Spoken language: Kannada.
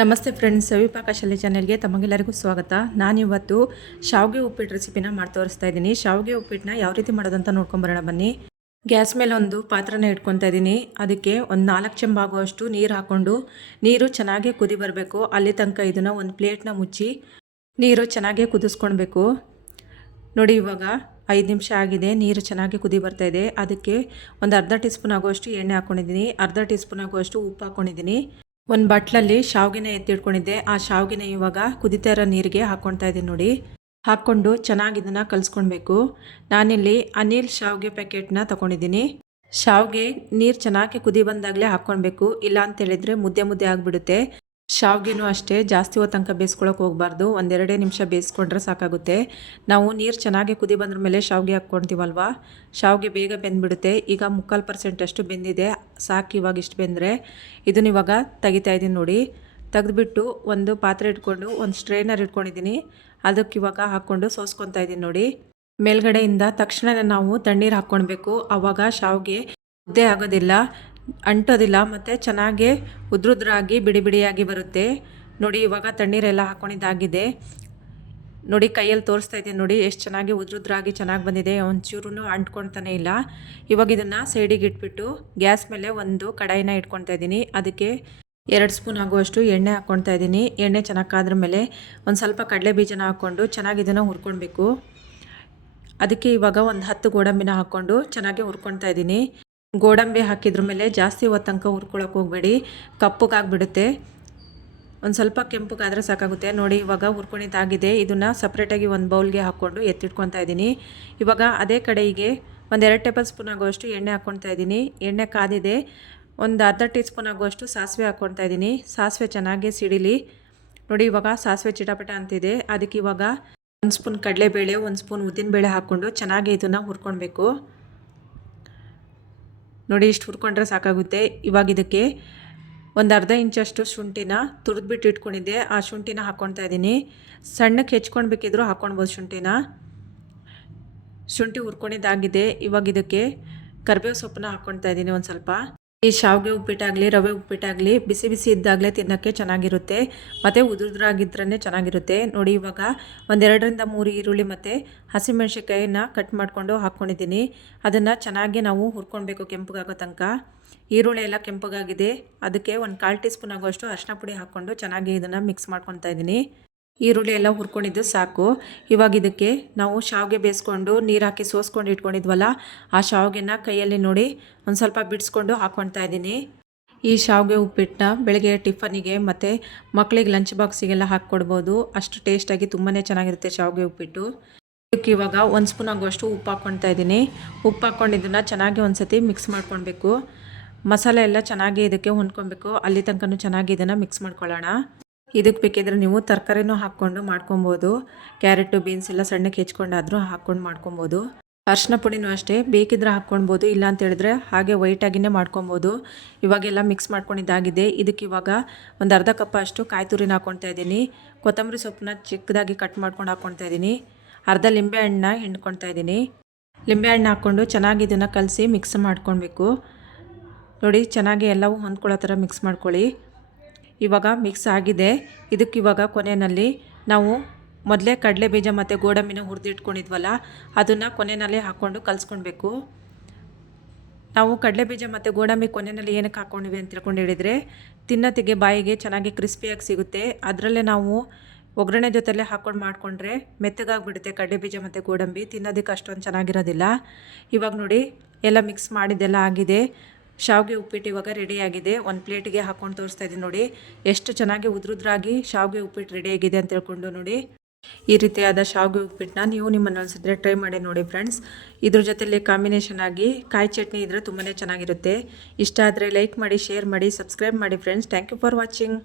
ನಮಸ್ತೆ ಫ್ರೆಂಡ್ಸ್, ಸವಿಪಾಕ ಶಾಲೆ ಚಾನೆಲ್ಗೆ ತಮಗೆಲ್ಲರಿಗೂ ಸ್ವಾಗತ. ನಾನಿವತ್ತು ಶಾವಿಗೆ ಉಪ್ಪಿಟ್ಟು ರೆಸಿಪಿನ ಮಾಡಿ ತೋರಿಸ್ತಾ ಇದ್ದೀನಿ. ಶಾವಿಗೆ ಉಪ್ಪಿಟ್ಟನ್ನ ಯಾವ ರೀತಿ ಮಾಡೋದಂತ ನೋಡ್ಕೊಂಬರೋಣ ಬನ್ನಿ. ಗ್ಯಾಸ್ ಮೇಲೆ ಒಂದು ಪಾತ್ರನ ಇಟ್ಕೊತಾ ಇದ್ದೀನಿ. ಅದಕ್ಕೆ ಒಂದು 4 ಚೆಂಬು ಆಗುವಷ್ಟು ನೀರು ಹಾಕ್ಕೊಂಡು ನೀರು ಚೆನ್ನಾಗಿ ಕುದಿ ಬರಬೇಕು. ಅಲ್ಲಿ ತನಕ ಇದನ್ನು ಒಂದು ಪ್ಲೇಟ್ನ ಮುಚ್ಚಿ ನೀರು ಚೆನ್ನಾಗಿ ಕುದಿಸ್ಕೊಳ್ಬೇಕು. ನೋಡಿ, ಇವಾಗ 5 ನಿಮಿಷ ಆಗಿದೆ. ನೀರು ಚೆನ್ನಾಗಿ ಕುದಿ ಬರ್ತಾ ಇದೆ. ಅದಕ್ಕೆ ಒಂದು ಅರ್ಧ ಟೀ ಸ್ಪೂನ್ ಆಗುವಷ್ಟು ಎಣ್ಣೆ ಹಾಕ್ಕೊಂಡಿದ್ದೀನಿ. ಅರ್ಧ ಟೀ ಸ್ಪೂನ್ ಆಗುವಷ್ಟು ಉಪ್ಪು ಹಾಕ್ಕೊಂಡಿದ್ದೀನಿ. ಒಂದು ಬಟ್ಲಲ್ಲಿ ಶಾವಿಗೆನ ಎತ್ತಿಟ್ಕೊಂಡಿದ್ದೆ. ಆ ಶಾವಿಗೆನ ಇವಾಗ ಕುದಿತಾ ಇರೋ ನೀರಿಗೆ ಹಾಕ್ಕೊಳ್ತಾ ಇದ್ದೀನಿ. ನೋಡಿ, ಹಾಕ್ಕೊಂಡು ಚೆನ್ನಾಗಿ ಇದನ್ನು ಕಲಿಸ್ಕೊಳ್ಬೇಕು. ನಾನಿಲ್ಲಿ ಅನಿಲ್ ಶಾವಿಗೆ ಪ್ಯಾಕೆಟ್ನ ತೊಗೊಂಡಿದ್ದೀನಿ. ಶಾವಿಗೆ ನೀರು ಚೆನ್ನಾಗಿ ಕುದಿ ಬಂದಾಗಲೇ ಹಾಕ್ಕೊಳ್ಬೇಕು. ಇಲ್ಲ ಅಂತೇಳಿದರೆ ಮುದ್ದೆ ಮುದ್ದೆ ಆಗಿಬಿಡುತ್ತೆ. ಶಾವಿಗೆನೂ ಅಷ್ಟೇ ಜಾಸ್ತಿ ಹೊತ್ತು ತನಕ ಬೇಯಿಸ್ಕೊಳಕ್ಕೆ ಹೋಗಬಾರ್ದು. 1-2 ನಿಮಿಷ ಬೇಯಿಸ್ಕೊಂಡ್ರೆ ಸಾಕಾಗುತ್ತೆ. ನಾವು ನೀರು ಚೆನ್ನಾಗಿ ಕುದಿ ಬಂದ್ರ ಮೇಲೆ ಶಾವಿಗೆ ಹಾಕ್ಕೊಳ್ತೀವಲ್ವ, ಶಾವಿಗೆ ಬೇಗ ಬೆಂದ್ಬಿಡುತ್ತೆ. ಈಗ 3/4% ಅಷ್ಟು ಬೆಂದಿದೆ. ಸಾಕು, ಇವಾಗ ಇಷ್ಟು ಬೆಂದರೆ ಇದನ್ನ ಇವಾಗ ತೆಗಿತಾ ಇದ್ದೀನಿ. ನೋಡಿ, ತೆಗೆದುಬಿಟ್ಟು ಒಂದು ಪಾತ್ರೆ ಇಟ್ಕೊಂಡು ಒಂದು ಸ್ಟ್ರೈನರ್ ಇಟ್ಕೊಂಡಿದ್ದೀನಿ. ಅದಕ್ಕೆ ಇವಾಗ ಹಾಕ್ಕೊಂಡು ಸೋಸ್ಕೊತಾ ಇದ್ದೀನಿ. ನೋಡಿ, ಮೇಲ್ಗಡೆಯಿಂದ ತಕ್ಷಣ ನಾವು ತಣ್ಣೀರು ಹಾಕ್ಕೊಳ್ಬೇಕು. ಆವಾಗ ಶಾವಿಗೆ ಮುದ್ದೆ ಆಗೋದಿಲ್ಲ, ಅಂಟೋದಿಲ್ಲ, ಮತ್ತು ಚೆನ್ನಾಗಿ ಉದ್ರುದ್ರಾಗಿ ಬಿಡಿ ಬಿಡಿಯಾಗಿ ಬರುತ್ತೆ. ನೋಡಿ, ಇವಾಗ ತಣ್ಣೀರೆಲ್ಲ ಹಾಕ್ಕೊಂಡಿದ್ದಾಗಿದೆ. ನೋಡಿ, ಕೈಯಲ್ಲಿ ತೋರಿಸ್ತಾ ಇದ್ದೀನಿ. ನೋಡಿ, ಎಷ್ಟು ಚೆನ್ನಾಗಿ ಉದ್ರುದ್ರಾಗಿ ಚೆನ್ನಾಗಿ ಬಂದಿದೆ. ಒಂಚೂರು ಅಂಟ್ಕೊಳ್ತಾನೆ ಇಲ್ಲ. ಇವಾಗ ಇದನ್ನು ಸೈಡಿಗೆ ಇಟ್ಬಿಟ್ಟು ಗ್ಯಾಸ್ ಮೇಲೆ ಒಂದು ಕಡಾಯಿನ ಇಟ್ಕೊಳ್ತಾ ಇದ್ದೀನಿ. ಅದಕ್ಕೆ 2 ಸ್ಪೂನ್ ಆಗುವಷ್ಟು ಎಣ್ಣೆ ಹಾಕ್ಕೊಳ್ತಾ ಇದ್ದೀನಿ. ಎಣ್ಣೆ ಚೆನ್ನಾಗಿ ಕಾದ್ರ ಮೇಲೆ ಒಂದು ಸ್ವಲ್ಪ ಕಡಲೆ ಬೀಜನ ಹಾಕ್ಕೊಂಡು ಚೆನ್ನಾಗಿ ಇದನ್ನು ಹುರ್ಕೊಳ್ಬೇಕು. ಅದಕ್ಕೆ ಇವಾಗ ಒಂದು 10 ಗೋಡಂಬಿನ ಹಾಕ್ಕೊಂಡು ಚೆನ್ನಾಗಿ ಹುರ್ಕೊಳ್ತಾ ಇದ್ದೀನಿ. ಗೋಡಂಬಿ ಹಾಕಿದ್ರ ಮೇಲೆ ಜಾಸ್ತಿ ಹೊತ್ತು ತನಕ ಹುರ್ಕೊಳಕ್ಕೆ ಹೋಗಬೇಡಿ, ಕಪ್ಪಗಾಗ್ಬಿಡುತ್ತೆ. ಒಂದು ಸ್ವಲ್ಪ ಕೆಂಪಗಾದರೆ ಸಾಕಾಗುತ್ತೆ. ನೋಡಿ, ಇವಾಗ ಹುರ್ಕೊಂಡಿದ್ದಾಗಿದೆ. ಇದನ್ನು ಸಪ್ರೇಟಾಗಿ ಒಂದು ಬೌಲ್ಗೆ ಹಾಕ್ಕೊಂಡು ಎತ್ತಿಟ್ಕೊತಾ ಇದ್ದೀನಿ. ಇವಾಗ ಅದೇ ಕಡೆಗೆ ಒಂದು 2 ಟೇಬಲ್ ಸ್ಪೂನ್ ಆಗುವಷ್ಟು ಎಣ್ಣೆ ಹಾಕ್ಕೊಳ್ತಾ ಇದ್ದೀನಿ. ಎಣ್ಣೆ ಕಾದಿದೆ. ಒಂದು ಅರ್ಧ ಟೀ ಸ್ಪೂನ್ ಆಗುವಷ್ಟು ಸಾಸಿವೆ ಹಾಕ್ಕೊಳ್ತಾ ಇದ್ದೀನಿ. ಸಾಸಿವೆ ಚೆನ್ನಾಗಿ ಸಿಡಿಲಿ. ನೋಡಿ, ಇವಾಗ ಸಾಸಿವೆ ಚಿಟಪಟ ಅಂತಿದೆ. ಅದಕ್ಕೆ ಇವಾಗ 1 ಸ್ಪೂನ್ ಕಡಲೆಬೇಳೆ, 1 ಸ್ಪೂನ್ ಉದ್ದಿನಬೇಳೆ ಹಾಕ್ಕೊಂಡು ಚೆನ್ನಾಗಿ ಇದನ್ನು ಹುರ್ಕೊಳ್ಬೇಕು. ನೋಡಿ, ಇಷ್ಟು ಹುರ್ಕೊಂಡ್ರೆ ಸಾಕಾಗುತ್ತೆ. ಇವಾಗ ಇದಕ್ಕೆ ಒಂದು ಅರ್ಧ ಇಂಚಷ್ಟು ಶುಂಠಿನ ತುರಿದ್ಬಿಟ್ಟು ಇಟ್ಕೊಂಡಿದ್ದೆ. ಆ ಶುಂಠಿನ ಹಾಕ್ಕೊಳ್ತಾ ಇದ್ದೀನಿ. ಸಣ್ಣಕ್ಕೆ ಹೆಚ್ಕೊಳ್ಬೇಕಿದ್ರು ಹಾಕ್ಕೊಳ್ಬೋದು ಶುಂಠಿನ. ಶುಂಠಿ ಹುರ್ಕೊಂಡಿದ್ದಾಗಿದೆ. ಇವಾಗ ಇದಕ್ಕೆ ಕರಿಬೇವು ಸೊಪ್ಪನ್ನ ಹಾಕ್ಕೊಳ್ತಾ ಇದ್ದೀನಿ ಒಂದು ಸ್ವಲ್ಪ. ಈ ಶಾವಿಗೆ ಉಪ್ಪಿಟ್ಟಾಗಲಿ ರವೆ ಉಪ್ಪಿಟ್ಟಾಗಲಿ ಬಿಸಿ ಬಿಸಿ ಇದ್ದಾಗಲೇ ತಿನ್ನೋಕ್ಕೆ ಚೆನ್ನಾಗಿರುತ್ತೆ, ಮತ್ತು ಉದುರಾಗಿದ್ರೇ ಚೆನ್ನಾಗಿರುತ್ತೆ. ನೋಡಿ, ಇವಾಗ ಒಂದು 2ರಿಂದ 3 ಈರುಳ್ಳಿ ಮತ್ತು ಹಸಿಮೆಣ್ಸಿನ್ಕಾಯಿನ ಕಟ್ ಮಾಡಿಕೊಂಡು ಹಾಕ್ಕೊಂಡಿದ್ದೀನಿ. ಅದನ್ನು ಚೆನ್ನಾಗಿ ನಾವು ಹುರ್ಕೊಳ್ಬೇಕು ಕೆಂಪಗಾಗೋ ತನಕ. ಈರುಳ್ಳಿ ಎಲ್ಲ ಕೆಂಪಗಾಗಿದೆ. ಅದಕ್ಕೆ ಒಂದು 1/4 ಟೀ ಸ್ಪೂನ್ ಆಗುವಷ್ಟು ಅರಿಶಿನ ಪುಡಿ ಹಾಕ್ಕೊಂಡು ಚೆನ್ನಾಗಿ ಇದನ್ನು ಮಿಕ್ಸ್ ಮಾಡ್ಕೊತಾ ಇದ್ದೀನಿ. ಈರುಳ್ಳಿ ಎಲ್ಲ ಹುರ್ಕೊಂಡಿದ್ದು ಸಾಕು. ಇವಾಗ ಇದಕ್ಕೆ ನಾವು ಶಾವಿಗೆ ಬೇಯಿಸ್ಕೊಂಡು ನೀರು ಹಾಕಿ ಸೋಸ್ಕೊಂಡು ಇಟ್ಕೊಂಡಿದ್ವಲ್ಲ, ಆ ಶಾವಿಗೆನ ಕೈಯಲ್ಲಿ ನೋಡಿ ಒಂದು ಸ್ವಲ್ಪ ಬಿಡಿಸ್ಕೊಂಡು ಹಾಕ್ಕೊಳ್ತಾ ಇದ್ದೀನಿ. ಈ ಶಾವಿಗೆ ಉಪ್ಪಿಟ್ಟನ್ನ ಬೆಳಗ್ಗೆ ಟಿಫನಿಗೆ ಮತ್ತು ಮಕ್ಕಳಿಗೆ ಲಂಚ್ ಬಾಕ್ಸಿಗೆಲ್ಲ ಹಾಕ್ಕೊಡ್ಬೋದು. ಅಷ್ಟು ಟೇಸ್ಟಾಗಿ ತುಂಬಾ ಚೆನ್ನಾಗಿರುತ್ತೆ ಶಾವಿಗೆ ಉಪ್ಪಿಟ್ಟು. ಇದಕ್ಕೆ ಇವಾಗ 1 ಸ್ಪೂನ್ ಆಗುವಷ್ಟು ಉಪ್ಪು ಹಾಕ್ಕೊಳ್ತಾ ಇದ್ದೀನಿ. ಉಪ್ಪು ಹಾಕ್ಕೊಂಡಿದ್ದನ್ನು ಚೆನ್ನಾಗಿ ಒಂದು ಸತಿ ಮಿಕ್ಸ್ ಮಾಡ್ಕೊಳ್ಬೇಕು. ಮಸಾಲೆ ಎಲ್ಲ ಚೆನ್ನಾಗಿ ಇದಕ್ಕೆ ಹೊಂದ್ಕೊಬೇಕು. ಅಲ್ಲಿ ತನಕ ಚೆನ್ನಾಗಿ ಇದನ್ನು ಮಿಕ್ಸ್ ಮಾಡ್ಕೊಳ್ಳೋಣ. ಇದಕ್ಕೆ ಬೇಕಿದ್ರೆ ನೀವು ತರಕಾರಿನೂ ಹಾಕ್ಕೊಂಡು ಮಾಡ್ಕೊಬೋದು. ಕ್ಯಾರೆಟು, ಬೀನ್ಸ್ ಎಲ್ಲ ಸಣ್ಣಕ್ಕೆ ಹೆಚ್ಕೊಂಡಾದರೂ ಹಾಕ್ಕೊಂಡು ಮಾಡ್ಕೊಬೋದು. ಅರಿಶಿನ ಪುಡಿನೂ ಅಷ್ಟೇ, ಬೇಕಿದ್ರೆ ಹಾಕ್ಕೊಳ್ಬೋದು. ಇಲ್ಲ ಅಂತ ಹೇಳಿದ್ರೆ ಹಾಗೆ ವೈಟಾಗಿಯೇ ಮಾಡ್ಕೊಬೋದು. ಇವಾಗೆಲ್ಲ ಮಿಕ್ಸ್ ಮಾಡ್ಕೊಂಡಿದ್ದಾಗಿದೆ. ಇದಕ್ಕೆ ಇವಾಗ ಒಂದು ಅರ್ಧ ಕಪ್ ಅಷ್ಟು ಕಾಯಿ ತುರಿನ ಹಾಕ್ಕೊಳ್ತಾ ಇದ್ದೀನಿ. ಕೊತ್ತಂಬರಿ ಸೊಪ್ಪನ್ನ ಚಿಕ್ಕದಾಗಿ ಕಟ್ ಮಾಡ್ಕೊಂಡು ಹಾಕ್ಕೊಳ್ತಾ ಇದ್ದೀನಿ. ಅರ್ಧ ಲಿಂಬೆ ಹಣ್ಣನ್ನ ಹಿಂಡ್ಕೊಳ್ತಾ ಇದ್ದೀನಿ. ಲಿಂಬೆ ಹಣ್ಣು ಹಾಕ್ಕೊಂಡು ಚೆನ್ನಾಗಿ ಇದನ್ನು ಕಲಸಿ ಮಿಕ್ಸ್ ಮಾಡ್ಕೊಳ್ಬೇಕು. ನೋಡಿ, ಚೆನ್ನಾಗಿ ಎಲ್ಲವೂ ಹೊಂದ್ಕೊಳ್ಳೋ ಥರ ಮಿಕ್ಸ್ ಮಾಡ್ಕೊಳ್ಳಿ. ಇವಾಗ ಮಿಕ್ಸ್ ಆಗಿದೆ. ಇದಕ್ಕೆ ಇವಾಗ ಕೊನೆಯಲ್ಲಿ ನಾವು ಮೊದಲೇ ಕಡಲೆ ಬೀಜ ಮತ್ತು ಗೋಡಂಬಿನ ಹುರಿದಿಟ್ಕೊಂಡಿದ್ವಲ್ಲ, ಅದನ್ನು ಕೊನೆಯಲ್ಲಿ ಹಾಕ್ಕೊಂಡು ಕಲಿಸ್ಕೊಳ್ಬೇಕು. ನಾವು ಕಡಲೆ ಬೀಜ ಮತ್ತು ಗೋಡಂಬಿ ಕೊನೆಯಲ್ಲಿ ಏನಕ್ಕೆ ಹಾಕ್ಕೊಂಡಿವಿ ಅಂತ ತಿಳ್ಕೊಂಡು ಹೇಳಿದರೆ, ತಿನ್ನೋತ್ತಿಗೆ ಬಾಯಿಗೆ ಚೆನ್ನಾಗಿ ಕ್ರಿಸ್ಪಿಯಾಗಿ ಸಿಗುತ್ತೆ. ಅದರಲ್ಲೇ ನಾವು ಒಗ್ಗರಣೆ ಜೊತೆಲೇ ಹಾಕ್ಕೊಂಡು ಮಾಡಿಕೊಂಡ್ರೆ ಮೆತ್ತಗಾಗಿಬಿಡುತ್ತೆ. ಕಡಲೆ ಬೀಜ ಮತ್ತು ಗೋಡಂಬಿ ತಿನ್ನೋದಕ್ಕೆ ಅಷ್ಟೊಂದು ಚೆನ್ನಾಗಿರೋದಿಲ್ಲ. ಇವಾಗ ನೋಡಿ, ಎಲ್ಲ ಮಿಕ್ಸ್ ಮಾಡಿದ್ದೆಲ್ಲ ಆಗಿದೆ. ಶಾವಿಗೆ ಉಪ್ಪಿಟ್ಟು ಇವಾಗ ರೆಡಿಯಾಗಿದೆ. ಒಂದು ಪ್ಲೇಟಿಗೆ ಹಾಕ್ಕೊಂಡು ತೋರಿಸ್ತಾ ಇದ್ದೀನಿ. ನೋಡಿ, ಎಷ್ಟು ಚೆನ್ನಾಗಿ ಉದ್ರುದ್ರಾಗಿ ಶಾವಿಗೆ ಉಪ್ಪಿಟ್ಟು ರೆಡಿಯಾಗಿದೆ ಅಂತ ಹೇಳ್ಕೊಂಡು. ನೋಡಿ, ಈ ರೀತಿಯಾದ ಶಾವಿಗೆ ಉಪ್ಪಿಟ್ಟನ್ನ ನೀವು ನಿಮ್ಮನ್ನು ಅನಿಸಿದ್ರೆ ಟ್ರೈ ಮಾಡಿ ನೋಡಿ ಫ್ರೆಂಡ್ಸ್. ಇದ್ರ ಜೊತೆಲಿ ಕಾಂಬಿನೇಷನ್ ಆಗಿ ಕಾಯಿ ಚಟ್ನಿ ಇದ್ದರೆ ತುಂಬಾ ಚೆನ್ನಾಗಿರುತ್ತೆ. ಇಷ್ಟ ಆದರೆ ಲೈಕ್ ಮಾಡಿ, ಶೇರ್ ಮಾಡಿ, ಸಬ್ಸ್ಕ್ರೈಬ್ ಮಾಡಿ friends. Thank you for watching.